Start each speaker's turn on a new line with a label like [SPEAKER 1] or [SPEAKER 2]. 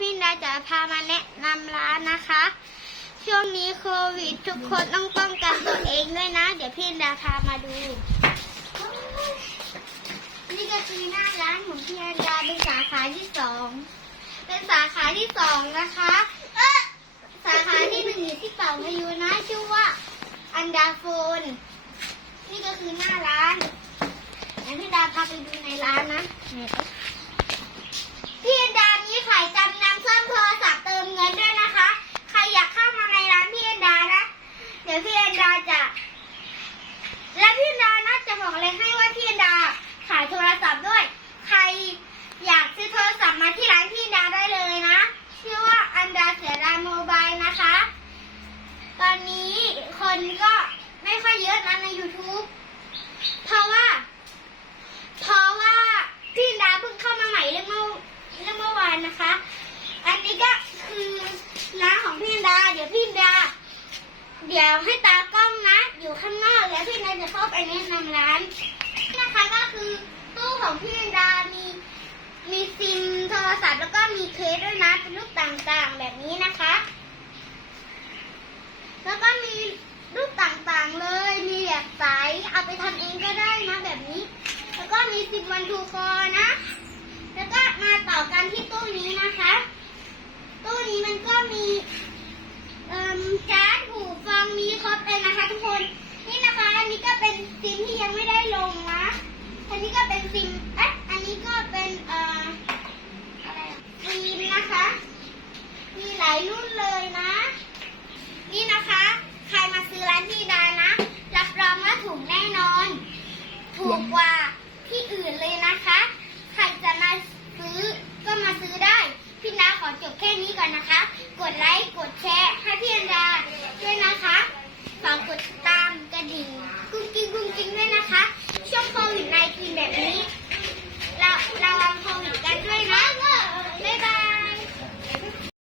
[SPEAKER 1] พี่ดาจะพามาแนะนำร้านนะคะ ช่วงนี้โควิดทุกคนต้องป้องกันตัวเองด้วยนะ เดี๋ยวพี่ดาพามาดู นี่ก็คือหน้าร้านของพี่ดาเป็นสาขาที่สอง เป็นสาขาที่สองนะคะสาขาที่หนึ่งอยู่ที่เป่าพายุนะชื่อว่า อันดาโฟน นี่ก็คือหน้าร้านงั้นพี่ดาพาไปดูในร้านนะพี่ดามีขายจำนำซ่อมโทรศัพท์เติมเงินด้วยนะคะ ใครอยากเข้ามาในร้านพี่ดานะ เดี๋ยวพี่ดาจะ และพี่ดาน่าจะบอกเลยให้ว่าพี่ดาขายโทรศัพท์ด้วย ใครอยากซื้อโทรศัพท์มาที่ร้านพี่ดาได้เลยนะ ชื่อว่าอันดาเสือดาโมบายนะคะ ตอนนี้ค นก็ไม่ค่อยเยอะนะใน YouTube เพราะว่า เพราะว่าพี่ดาเพิ่งเข้ามาใหม่เรื่องเมื่อเรื่องเมื่อวานนะคะ อันนี้ก็คือร้าของพี่ดา เดี๋ยวพี่ดา เดี๋ยวให้ตากล้องนะ อยู่ข้างนอกแล้วพี่ดาจะเข้าไปแนะนำร้านนะคะก็คือตู้ของพี่ดามีมีซิมโทรศัพท์แล้วก็มีเคสด้วยนะเป็นรูปต่าง วันทูคอนะ แล้วก็มาต่อกันที่ตู้นี้นะคะ ตู้นี้มันก็มีจานหูฟังมีครบเลยนะคะ ทุกคน นี่นะคะ อันนี้ก็เป็นซิมที่ยังไม่ได้ลงนะ อันนี้ก็เป็นซิมเอ๊ะอันนี้ก็เป็นเอ่อะไรซิมนะคะ มีหลายรุ่นเลยนะ นี่นะคะ ใครมาซื้อร้านพี่ดานะ รับรองว่าถูกแน่นอน ถูกกว่า ก่อนนะคะ กดไลค์ กดแชร์